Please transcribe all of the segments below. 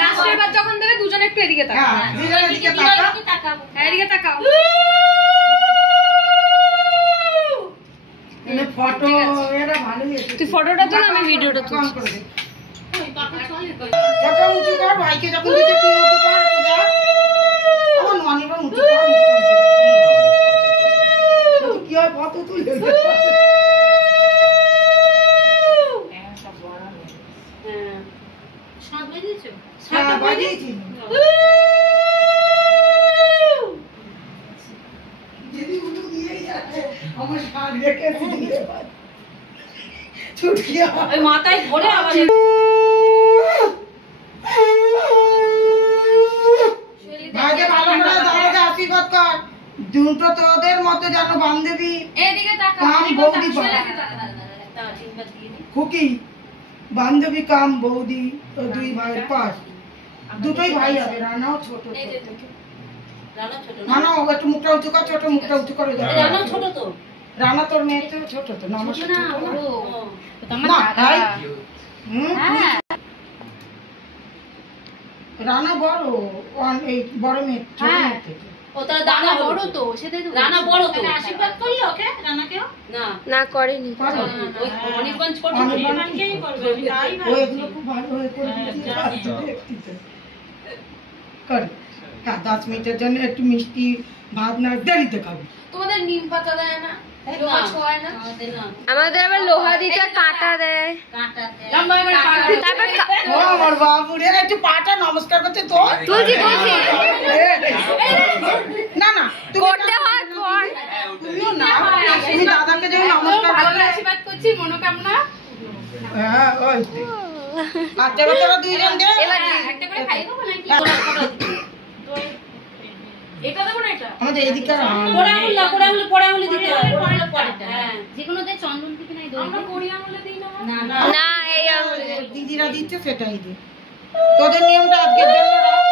লাস্টের বার যখন দেবে দুজনে একটু এদিকে তাকাও। হ্যাঁ, দুজনে এদিকে তাকাও। হ্যাঁ, এদিকে তাকাও। এনে ফটো এরা ভালোই এসেছে। তুই ফটোটা তুল, আমি ভিডিওটা তুলছি। ফটো উঁচু কর, ভাইকে যখন দিতে তুই উঁচু কর, পূজা। আমার ননিবা উঁচু কর, কি হয় ফটো তুলে হ্যাঁ, বাজিয়েছি। দিদি উঠু দিয়েই যাচ্ছে, আমার শাক রেখেছি দিয়ে বাজ। ছুটকিয়া ওই মাথায় ধরে আবার ভাইকে ভালো করে দাঁড়াতে আশীর্বাদ কর। দুটো তোদের মতো যেন বান্ধবী এদিকে তাকাও, কাম বৌদি পায়। খুকি বান্ধবী কাম বৌদি ও দুই ভাই পাস, দুটোই ভাই হবে। রানাও ছোট। না না, ও একটু মুখটা উঁচু কর, ছোট মুখটা উঁচু করে দাও। ছোট তো রানা তোর মেয়ে তো ছোট তো না, আমার ছোট না। না, তাই রানা বড়, এই বড় মেয়ে ছোট মেয়ে থেকে। ও তার দাদা বড় তো, সেটাই তো রানা বড় তো। আশীর্বাদ করলো ওকে রানাকেও না না করেনি। ওই অনির্বাণ ছোট অনির্বাণকেই করবে। ও এগুলো খুব ভালো হয়ে করে দিচ্ছে। কর হ্যাঁ, 10 মিনিটের জন্য একটু মিষ্টি ভাত না দেরিতে খাবি। তোমাদের নিম পাতা দেয় না, লোহা ছোঁয়ায় না। আমাদের আবার লোহা দিতে কাঁটা দেয়। লম্বা করে তারপর ও আমার বাবু রে, একটু পাটা নমস্কার করতে তো তুলছি না না করতে হয় কর। তুমিও না, তুমি দাদাকে যেন নমস্কার করলে। আশীর্বাদ করছি, মনোকামনা। হ্যাঁ ওই আচ্ছা, তোরা দুইজন দে। এবার একটা করে খাইয়ে দেবো নাকি? এটা দেবো না, এটা আমাদের এদিকে পরে আঙুলে দিতে হয়। হ্যাঁ, যেকোনোতে চন্দন দিবি নাই, আমরা কড়ি আঙুলে দিই না। না না না এই আঙুলে দিদিরা দিচ্ছে সেটাই দে। তোদের নিয়মটা আজকের জন্য রাখ।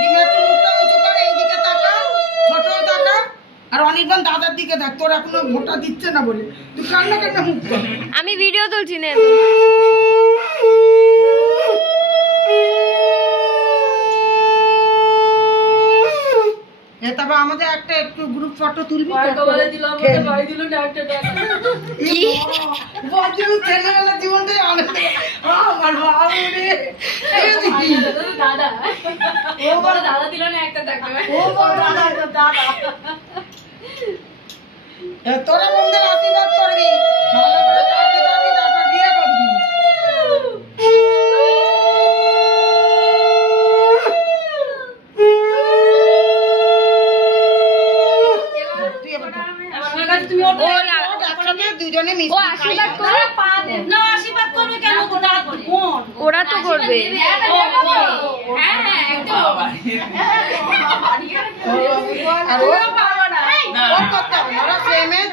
রিমা, একটু মুখটা উঁচু করে এইদিকে তাকা, ছোট তাকা। আর অনির্বাণ দাদার দিকে দেখ, তোর এখনো ভোটা দিচ্ছে না বলে তুই কান্না কান্না মুখ কর। আমি ভিডিও তুলছি না। তারপর আমাদের একটা একটু গ্রুপ ফটো তুলবি। ছেলেবেলা জীবনটাই আনন্দ। আমার বাবু রে, দাদা ও বড় দাদা দিল না, একটা থাকবে। ও বড় দাদা। তোরা বন্ধুদের আশীর্বাদ করবি, ভালো করে চাকরি পাবি, তারপর বিয়ে করবি। তুমি একসাথে দুজনে ও মিশে আশীর্বাদ করে পা দে। না আশীর্বাদ করবে কেন? তো দাদা বোন ওরা তো করবে। হ্যাঁ হ্যাঁ, একদম। আর ওর করতে হবে না, ওরা সেম এজ,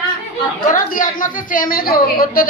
ওরা 2-1 মাসে সেম এজ করতে